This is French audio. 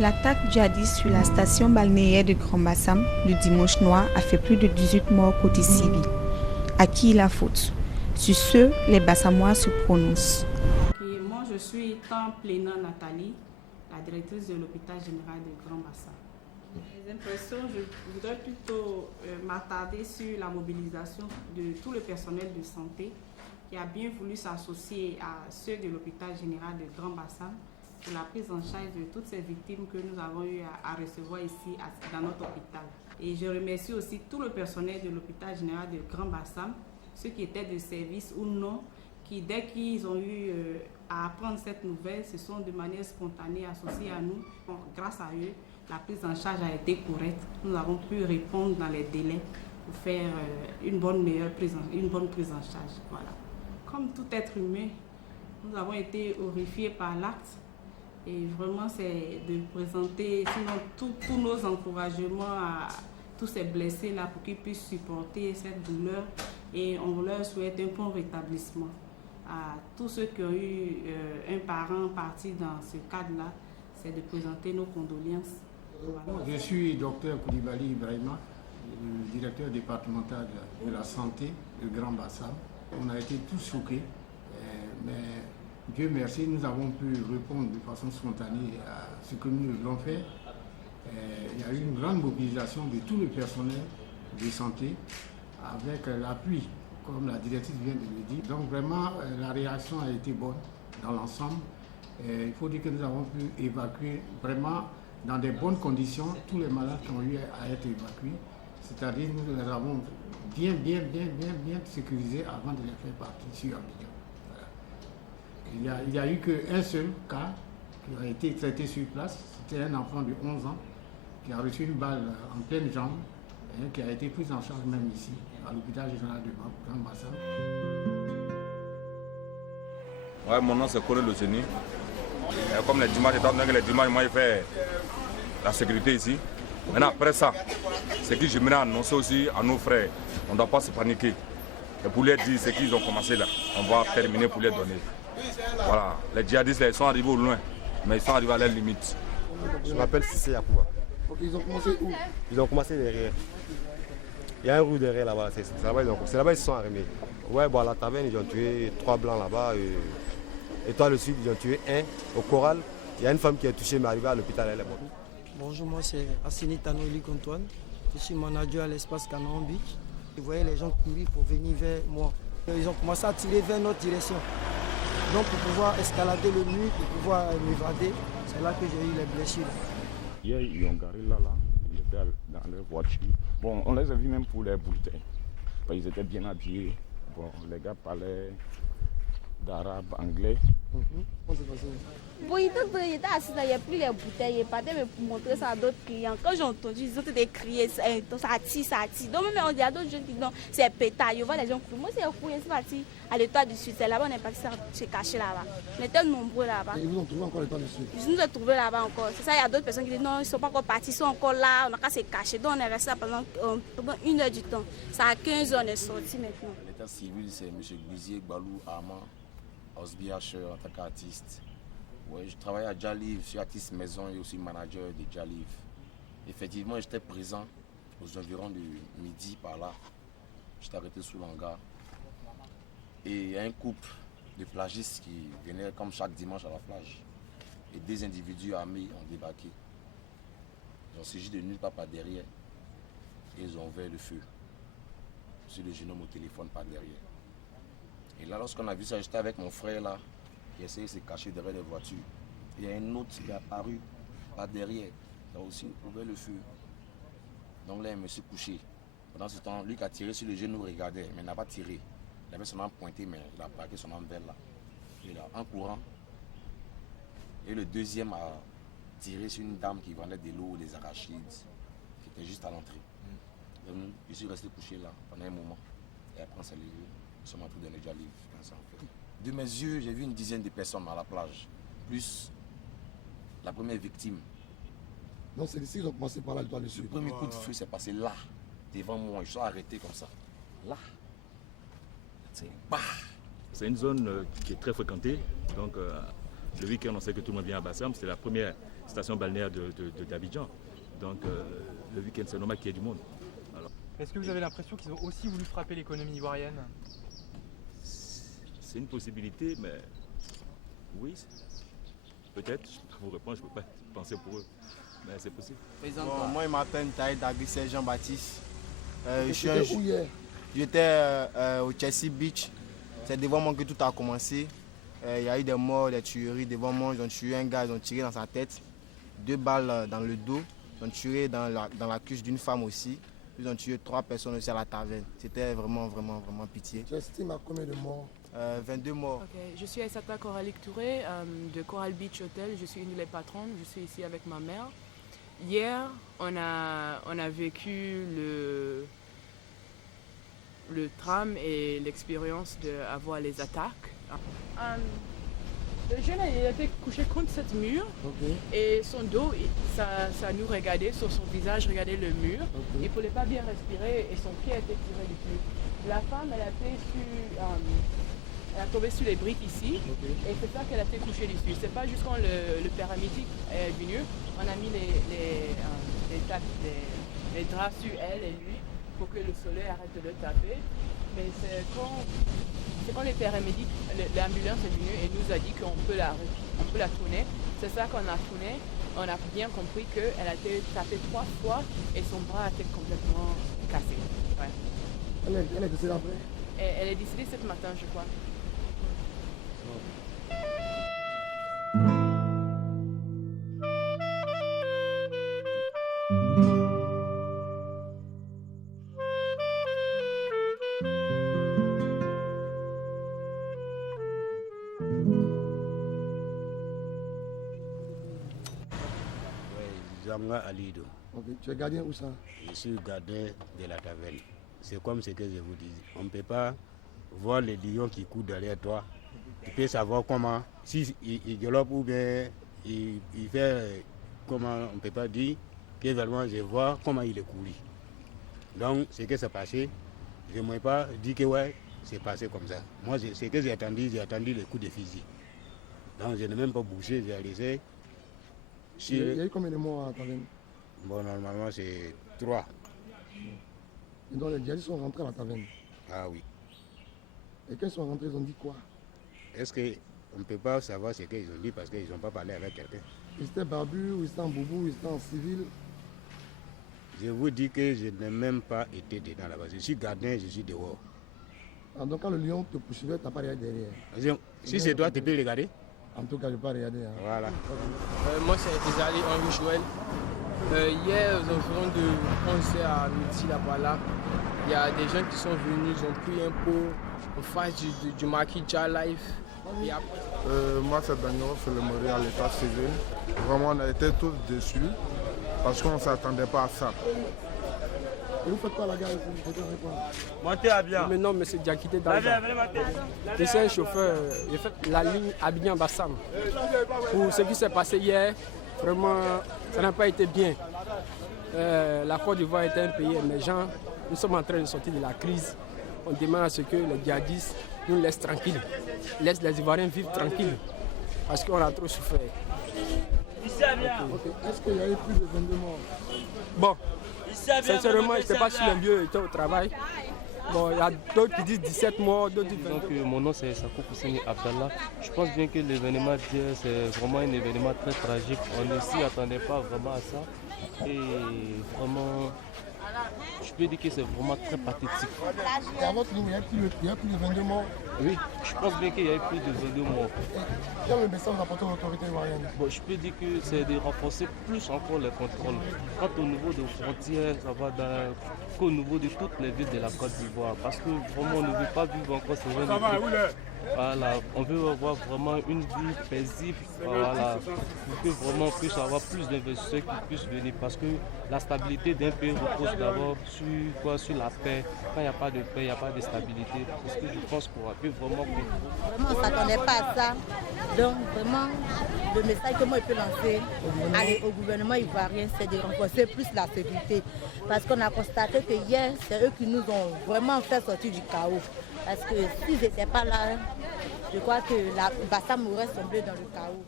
L'attaque djihadiste sur la station balnéaire de Grand Bassam le dimanche noir a fait plus de 18 morts côté civil. À qui la faute? Sur ce, les Bassamois se prononcent. Et moi, je suis temps Pléna Nathalie, la directrice de l'hôpital général de Grand Bassam. Les impressions, je voudrais plutôt m'attarder sur la mobilisation de tout le personnel de santé qui a bien voulu s'associer à ceux de l'hôpital général de Grand Bassam pour la prise en charge de toutes ces victimes que nous avons eu à recevoir ici dans notre hôpital. Et je remercie aussi tout le personnel de l'hôpital général de Grand Bassam, ceux qui étaient de service ou non, qui dès qu'ils ont eu à apprendre cette nouvelle, se sont de manière spontanée associés à nous. Bon, grâce à eux, la prise en charge a été correcte. Nous avons pu répondre dans les délais pour faire une bonne prise en charge. Voilà. Comme tout être humain, nous avons été horrifiés par l'acte. Et vraiment, c'est de présenter sinon tous nos encouragements à tous ces blessés-là pour qu'ils puissent supporter cette douleur. Et on leur souhaite un bon rétablissement. À tous ceux qui ont eu un parent parti dans ce cadre-là, c'est de présenter nos condoléances. Voilà. Je suis Dr Koulibaly Ibrahima, le directeur départemental de la santé de Grand Bassam. On a été tous choqués, mais Dieu merci, nous avons pu répondre de façon spontanée à ce que nous devons faire. Il y a eu une grande mobilisation de tout le personnel de santé avec l'appui, comme la directrice vient de le dire. Donc vraiment, la réaction a été bonne dans l'ensemble. Il faut dire que nous avons pu évacuer vraiment dans des bonnes conditions tous les malades qui ont eu à être évacués. C'est-à-dire nous les avons bien sécurisés avant de les faire partir sur Abidjan. Il n'y a eu qu'un seul cas qui a été traité sur place. C'était un enfant de 11 ans qui a reçu une balle en pleine jambe et qui a été pris en charge même ici, à l'hôpital général de Grand Bassam. Ouais, mon nom c'est Kone Lozeni. Comme les dimanches, étant donné que les dimanches, moi, je fais la sécurité ici. Maintenant, après ça, c'est que j'aimerais annoncer aussi à nos frères, on ne doit pas se paniquer. Et pour les dire ce qu'ils ont commencé là, on va terminer pour les donner. Voilà, les djihadistes ils sont arrivés au loin, mais ils sont arrivés à leurs limites. Je m'appelle Sissé Yakouba. Ils ont commencé où? Ils ont commencé derrière. Il y a un roue derrière là-bas, c'est là-bas ils se sont armés. Ouais, bon, à la taverne, ils ont tué 3 blancs là-bas. Et toi, le sud, ils ont tué 1. Au Choral, il y a une femme qui est touchée, mais arrivée à l'hôpital, elle est morte. Bonjour, moi c'est Assini Tanouli Antoine. Je suis manager à l'espace Canaan Beach. Vous voyez les gens courir pour venir vers moi. Ils ont commencé à tirer vers notre direction. Donc pour pouvoir escalader le mur, pour pouvoir m'évader, c'est là que j'ai eu les blessures. Hier, ils ont garé là, ils étaient dans leur voiture. Bon, on les a vus même pour les bulletins. Ils étaient bien habillés. Bon, les gars parlaient d'arabe, anglais. Bon, il était assis là, il n'y a plus les bouteilles, il partait pour montrer ça à d'autres clients. Quand j'ai entendu, ils ont été criés, ça tire. Donc même on dit à d'autres jeunes qui disent non, c'est pétard, je vois les gens courir. Moi c'est courir, c'est parti à l'étoile du sud, c'est là-bas, on est parti se cacher là-bas. On était nombreux là-bas. Et ils vous ont trouvé encore l'étoile du sud? Ils nous ont trouvé là-bas encore. C'est ça, il y a d'autres personnes qui disent non, ils ne sont pas encore partis, ils sont encore là, on n'a qu'à se cacher. Donc on est resté là pendant 1 heure du temps. Ça à 15 heures, on est sorti maintenant. L'état civil, c'est M. Gouzier Gbalou Armand, Osbiache en tant qu'artiste. Ouais, je travaille à Djaliv, je suis artiste maison et aussi manager de Djaliv. Effectivement, j'étais présent aux environs de midi par là. J'étais arrêté sous l'hangar. Et il y a un couple de plagistes qui venaient comme chaque dimanche à la plage. Et 2 individus armés ont débarqué. Ils ont saisi de nulle part par derrière. Et ils ont ouvert le feu sur le jeune homme au téléphone par derrière. Et là, lorsqu'on a vu ça, j'étais avec mon frère là. Qui essayait de se cacher derrière les voitures. Il y a un autre qui est apparu par derrière, qui a aussi ouvert le feu. Donc là, il me suis couché. Pendant ce temps, lui qui a tiré sur le genou nous regardait, mais il n'a pas tiré. Il avait son arme pointée, mais il a braqué son arme vers là. Et là, en courant, et le deuxième a tiré sur une dame qui vendait de l'eau ou des arachides, qui était juste à l'entrée. Donc, je suis resté couché là pendant un moment. Et après, on s'est levé. Nous sommes entrés dans les Djaliv. De mes yeux, j'ai vu une dizaine de personnes à la plage, plus la première victime. Donc c'est ici qu'ils ont commencé par là, l'étoile du sud. Le premier coup de feu s'est passé là, devant moi. Je suis arrêté comme ça. Là. C'est une zone qui est très fréquentée. Donc le week-end, on sait que tout le monde vient à Bassam. C'est la première station balnéaire d'Abidjan. Donc le week-end, c'est normal qu'il y ait du monde. Alors, est-ce que vous avez l'impression qu'ils ont aussi voulu frapper l'économie ivoirienne? c'est une possibilité, mais oui, peut-être. Je peux pas vous répondre, je ne peux pas penser pour eux. Mais c'est possible. Bon, moi, je m'appelle Taïd Agrissel Jean-Baptiste. J'étais au Chelsea Beach. C'est devant moi que tout a commencé. Il y a eu des morts, des tueries devant moi. Ils ont tué un gars, ils ont tiré dans sa tête. 2 balles dans le dos. Ils ont tué dans la cuisse d'une femme aussi. Ils ont tué 3 personnes aussi à la taverne. C'était vraiment pitié. Tu estimes à combien de morts? 22 morts. Okay. Je suis Aissata Coralique Touré de Coral Beach Hotel. Je suis une des patronnes. Je suis ici avec ma mère. Hier, on a vécu le drame et l'expérience d'avoir les attaques. Le jeune il était couché contre cette mur et son dos, ça nous regardait, sur son visage regardait le mur. Il ne pouvait pas bien respirer et son pied était tiré du cul. La femme, elle a tombé sur les briques ici et c'est ça qu'elle a été couchée dessus. C'est pas juste quand le paramédic est venu, on a mis les draps sur elle et lui pour que le soleil arrête de le taper. Mais c'est quand les paramédics, l'ambulance est venue et nous a dit qu'on peut la tourner. C'est ça qu'on a tourné. On a bien compris qu'elle a été tapée 3 fois et son bras a été complètement cassé. Ouais. Elle est décédée après? Elle est décédée ce matin, je crois. Alido. Tu es gardien où ça? Je suis gardien de la taverne. C'est comme ce que je vous dis. On ne peut pas voir les lions qui courent derrière toi. Tu peux savoir comment, s'il galope ou bien il fait comment, on ne peut pas dire que vraiment je vois comment il est couru. Donc ce qui s'est passé, je ne pourrais pas dire que ouais, c'est passé comme ça. Moi, ce que j'ai attendu les coups de fusil. Donc je n'ai même pas bougé, j'ai laissé. Il y a eu combien de morts à la taverne? Bon, normalement, c'est 3. Et donc les djihadistes sont rentrés à la taverne? Ah oui. Et quand ils sont rentrés, ils ont dit quoi? Est-ce qu'on ne peut pas savoir ce qu'ils ont dit parce qu'ils n'ont pas parlé avec quelqu'un? Ils étaient barbus, ou ils étaient en boubou, ils étaient en civil? Je vous dis que je n'ai même pas été dedans là-bas. Je suis gardien, je suis dehors. Ah, donc quand le lion te poursuivait, tu n'as pas regardé derrière? Si c'est toi, tu peux regarder? En tout cas, je ne vais pas regarder. Hein. Voilà. Moi, c'est Isali Henri Joël. Hier, aux environs de 11h à midi, là-bas, il y a des gens qui sont venus, ils ont pris un pot en face du marquis Jallife. Moi, c'est Daniel, c'est le mari à l'état civil. Vraiment, on a été tous déçus parce qu'on ne s'attendait pas à ça. Et vous faites quoi à la gare ici? Montez à bien. Mais non, mais c'est Diakité Danza. Je suis un chauffeur. J'ai fait la ligne Abidjan-Bassam. Pour ce qui s'est passé hier, vraiment, ça n'a pas été bien. La Côte d'Ivoire était un pays émergent. Nous sommes en train de sortir de la crise. On demande à ce que les djihadistes nous laissent tranquilles. Laissent les Ivoiriens vivre tranquilles. Parce qu'on a trop souffert. Est-ce qu'il y a eu plus de 22 morts? Bon. Sincèrement, je n'étais pas sur le lieu, j'étais au travail. Bon, il y a d'autres qui disent 17 morts, d'autres disent 22. Donc, mon nom c'est Sako Poussini Abdallah. Je pense bien que l'événement d'hier, c'est vraiment un événement très tragique. On ne s'y attendait pas vraiment à ça. Et vraiment, je peux dire que c'est vraiment très pathétique. Et à votre ligne, il y a plus de 22 morts? Oui, je pense bien qu'il y a eu plus de 22 morts. Quel est le message apporté aux autorités ivoiriennes? Bon, je peux dire que c'est de renforcer plus encore les contrôles. Quant au niveau des frontières, ça va qu'au niveau de toutes les villes de la Côte d'Ivoire. Parce que vraiment, on ne veut pas vivre encore ce genre de trucs. Voilà, on veut avoir vraiment une vie paisible, voilà, pour que vraiment on puisse avoir plus d'investisseurs qui puissent venir, parce que la stabilité d'un pays repose d'abord sur la paix. Quand il n'y a pas de paix, il n'y a pas de stabilité. C'est ce que je pense qu'on peut vraiment comprendre. Vraiment, on ne s'attendait pas à ça. Donc vraiment, le message que moi je peux lancer au gouvernement ivoirien, c'est de renforcer plus la sécurité. Parce qu'on a constaté que hier, c'est eux qui nous ont vraiment fait sortir du chaos. Parce que s'ils n'étaient pas là, je crois que Bassam aurait semblé dans le chaos.